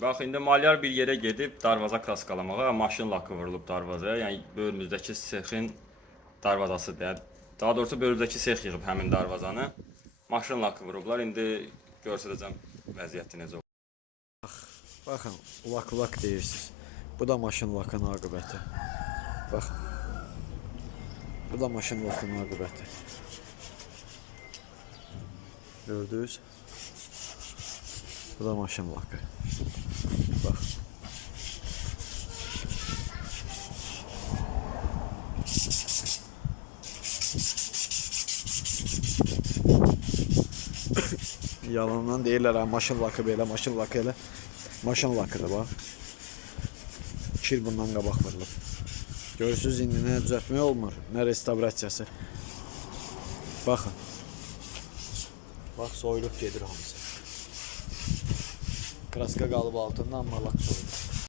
Bax, indi malyar bir yerə gedib darvaza kraskalamağa, maşın lakı vurulub darvazaya. Yəni böyrümüzdəki sexin darvazası deyə. Daha doğrusu böyrümüzdəki sex yığıb həmin darvazanı. Maşın lakı vurublar. İndi göstərəcəm vəziyyəti necə olur. Baxın, lak deyirsiniz. Bu da maşın lakının aqibəti. Baxın. Bu da maşın lakının aqibəti. Gördünüz? Bu da maşın lakı. Bax. Yalandan deyirlər, maşın lakı belə, maşın lakı elə. Maşın lakıdır, bax. 2 il bundan qabaq vurulub. Görürsünüz, indi nə düzəltmək olmur, nə restavrasiyası. Baxın. Bax, soyulub gedir hamısı. Kraska qalıb altında, amma lak soyulub.